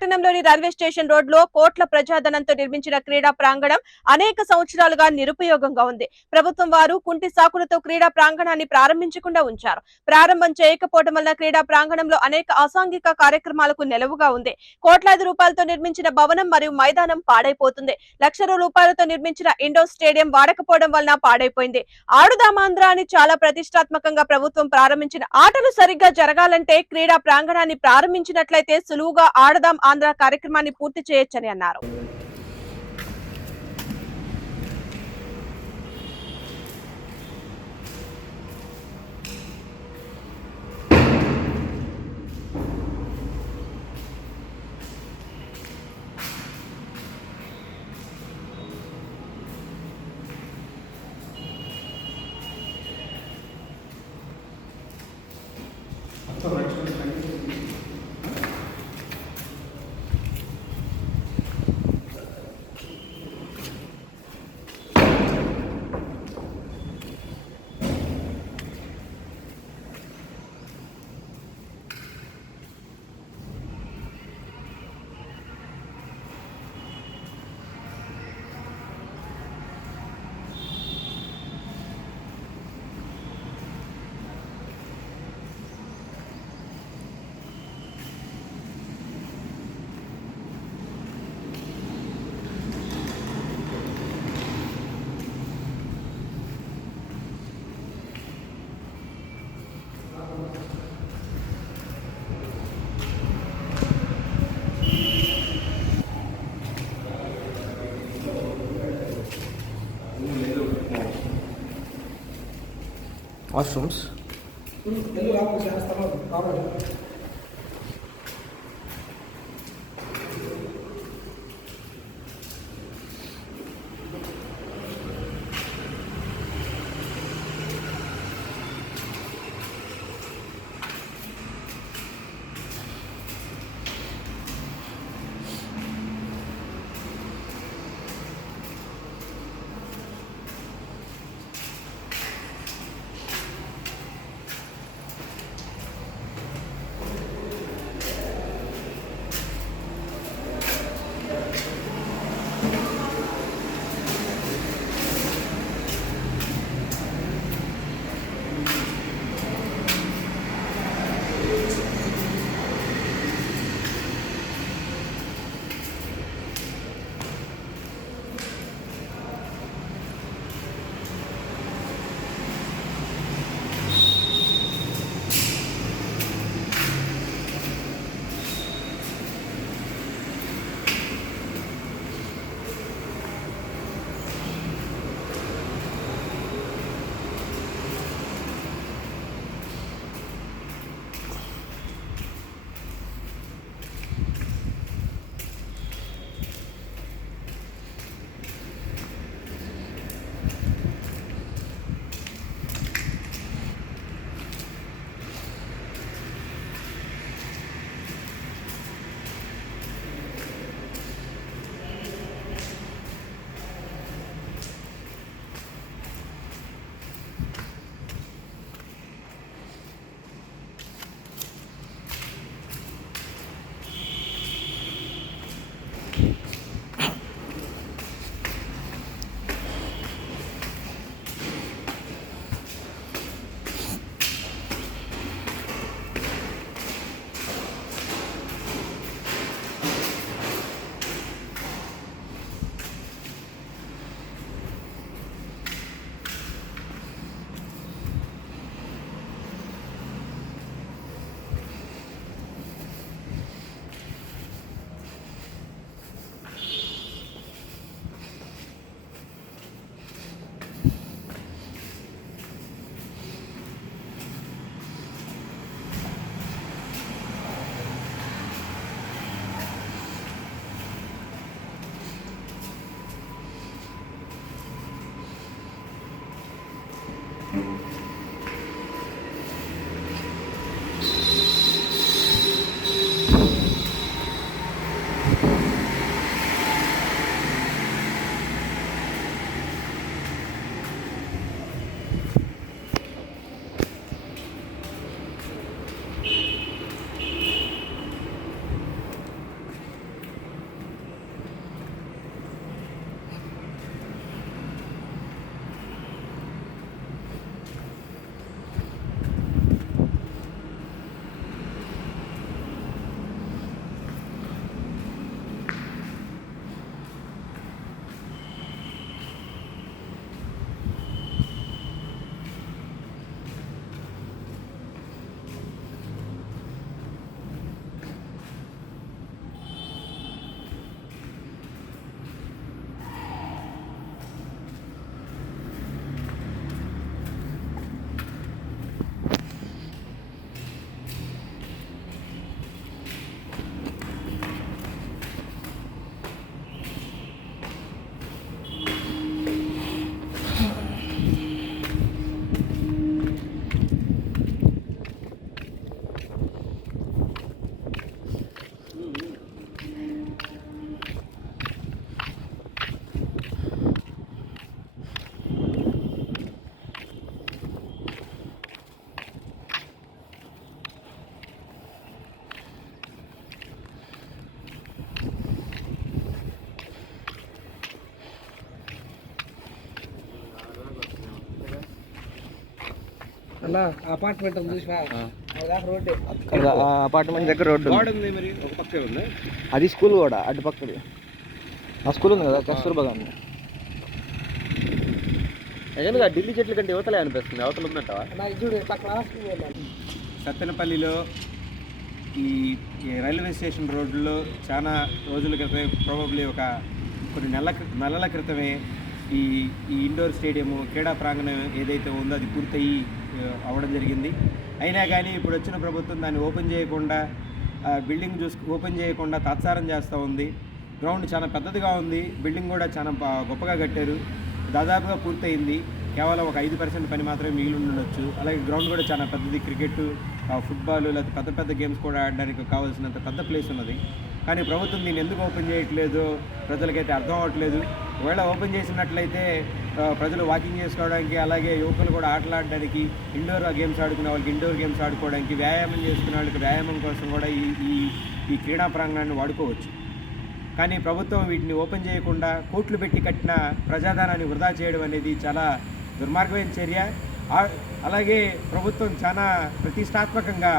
పట్టణంలోని railway station road లో కోట్ల ప్రజాధనంతో నిర్మించిన క్రీడా ప్రాంగణం అనేక సంవత్సరాలుగా నిరుపయోగంగా ఉంది. ప్రభుత్వం వారు కుంటి సాకులతో క్రీడా ప్రాంగణాన్ని ప్రారంభించకుండా ఉంచారు. ప్రారంభం చేయకపోవడం వల్ల క్రీడా ప్రాంగణంలో అనేక అసాంఘిక కార్యక్రమాలకు నెలవుగా ఉంది. కోట్లాది రూపాయలతో నిర్మించిన భవనం మరియు మైదానం పాడైపోతుంది. లక్షల రూపాయలతో నిర్మించిన ఇండోర్ స్టేడియం వాడకపోవడం వలన పాడైపోయింది. ఆడుదామాంధ్ర అని చాలా ప్రతిష్టాత్మకంగా ప్రభుత్వం ప్రారంభించిన ఆటలు సరిగ్గా జరగాలంటే క్రీడా ప్రాంగణాన్ని ప్రారంభించినట్లయితే సులువుగా ఆడదాం ఆంధ్ర కార్యక్రమాన్ని పూర్తి చేయొచ్చని అన్నారు. Washrooms. అపార్ట్మెంట్ దగ్గర రోడ్డు మరి ఒక పక్కే ఉంది. అది స్కూల్ కూడా అటు పక్కది. ఆ స్కూల్ ఉంది కదా కస్తూర్బా గాంధీ. నిజంగా ఢిల్లీ చెట్ల కంటే యువతలే అనిపిస్తుంది. అవతల ఉందంటావా? సత్తెనపల్లిలో ఈ రైల్వే స్టేషన్ రోడ్లో చాలా రోజుల క్రితమే, ప్రాబబ్లీ ఒక కొన్ని నెలల క్రితమే ఈ ఇండోర్ స్టేడియము క్రీడా ప్రాంగణం ఏదైతే ఉందో అది పూర్తయి అవ్వడం జరిగింది. అయినా కానీ ఇప్పుడు వచ్చిన ప్రభుత్వం దాన్ని ఓపెన్ చేయకుండా, బిల్డింగ్ ఓపెన్ చేయకుండా తాత్సారం చేస్తూ ఉంది. గ్రౌండ్ చాలా పెద్దదిగా ఉంది, బిల్డింగ్ కూడా చాలా గొప్పగా కట్టారు, దాదాపుగా పూర్తయింది. కేవలం ఒక 5% పని మాత్రమే మిగిలి ఉండొచ్చు. అలాగే గ్రౌండ్ కూడా చాలా పెద్దది, క్రికెట్, ఫుట్బాల్ లేకపోతే పెద్ద పెద్ద గేమ్స్ కూడా ఆడడానికి కావాల్సినంత పెద్ద ప్లేస్ ఉన్నది. కానీ ప్రభుత్వం దీన్ని ఎందుకు ఓపెన్ చేయట్లేదు ప్రజలకైతే అర్థం అవ్వట్లేదు. ఒకవేళ ఓపెన్ చేసినట్లయితే ప్రజలు వాకింగ్ చేసుకోవడానికి, అలాగే యువకులు కూడా ఆటలాడడానికి, ఇండోర్ గేమ్స్ ఆడుకునే వాళ్ళకి ఇండోర్ గేమ్స్ ఆడుకోవడానికి, వ్యాయామం చేసుకునే వాళ్ళకి వ్యాయామం కోసం కూడా ఈ క్రీడా ప్రాంగణాన్ని వాడుకోవచ్చు. కానీ ప్రభుత్వం వీటిని ఓపెన్ చేయకుండా కోట్లు పెట్టి కట్టిన ప్రజాధనాన్ని వృధా చేయడం అనేది చాలా దుర్మార్గమైన చర్య. అలాగే ప్రభుత్వం చాలా ప్రతిష్టాత్మకంగా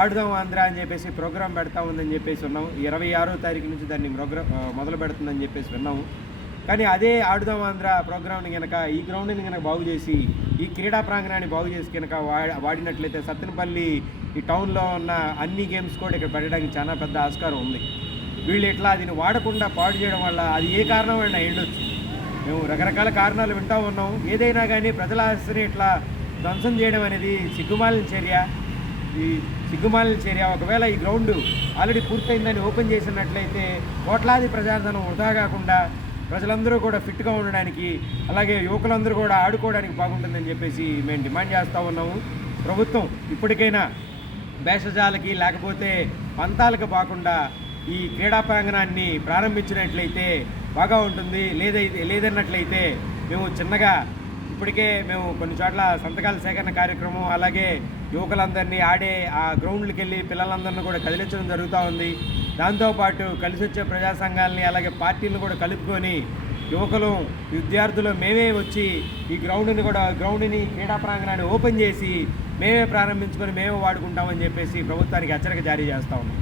ఆడుదాం ఆంధ్ర అని చెప్పేసి ప్రోగ్రాం పెడతా ఉందని చెప్పేసి ఉన్నాం. 26వ తారీఖు నుంచి దాన్ని మొదలు పెడుతుందని చెప్పేసి విన్నాము. కానీ అదే ఆడుదాం ఆంధ్ర ప్రోగ్రాంని కనుక ఈ గ్రౌండ్ని కనుక బాగు చేసి, ఈ క్రీడా ప్రాంగణాన్ని బాగు చేసి కనుక వాడినట్లయితే సత్తెనపల్లి ఈ టౌన్లో ఉన్న అన్ని గేమ్స్ కూడా ఇక్కడ పెట్టడానికి చాలా పెద్ద ఆస్కారం ఉంది. వీళ్ళు ఇట్లా దీన్ని వాడకుండా పాడు చేయడం వల్ల అది ఏ కారణం అయినా ఎండొచ్చు. మేము రకరకాల కారణాలు వింటూ ఉన్నాం. ఏదైనా కానీ ప్రజల ఆస్తిని ఇట్లా ధ్వంసం చేయడం అనేది సిగ్గుమాలిన చర్య. ఒకవేళ ఈ గ్రౌండ్ ఆల్రెడీ పూర్తయిందని ఓపెన్ చేసినట్లయితే కోట్లాది ప్రజాధనం వృధా కాకుండా ప్రజలందరూ కూడా ఫిట్గా ఉండడానికి, అలాగే యువకులందరూ కూడా ఆడుకోవడానికి బాగుంటుందని చెప్పేసి మేము డిమాండ్ చేస్తూ ఉన్నాము. ప్రభుత్వం ఇప్పటికైనా భేషజాలకి లేకపోతే పంతాలకు బాకుండా ఈ క్రీడా ప్రాంగణాన్ని ప్రారంభించినట్లయితే బాగా ఉంటుంది. లేదన్నట్లయితే మేము చిన్నగా ఇప్పటికే మేము కొన్ని చోట్ల సంతకాల సేకరణ కార్యక్రమం, అలాగే యువకులందరినీ ఆడే ఆ గ్రౌండ్లకు వెళ్ళి పిల్లలందరినీ కూడా కదిలించడం జరుగుతూ ఉంది. దాంతోపాటు కలిసి వచ్చే ప్రజా సంఘాలని, అలాగే పార్టీలను కూడా కలుపుకొని యువకులు, విద్యార్థులు మేమే వచ్చి ఈ గ్రౌండ్ని క్రీడా ప్రాంగణాన్ని ఓపెన్ చేసి మేమే ప్రారంభించుకొని మేమే వాడుకుంటామని చెప్పేసి ప్రభుత్వానికి హెచ్చరిక జారీ చేస్తూ ఉన్నాం.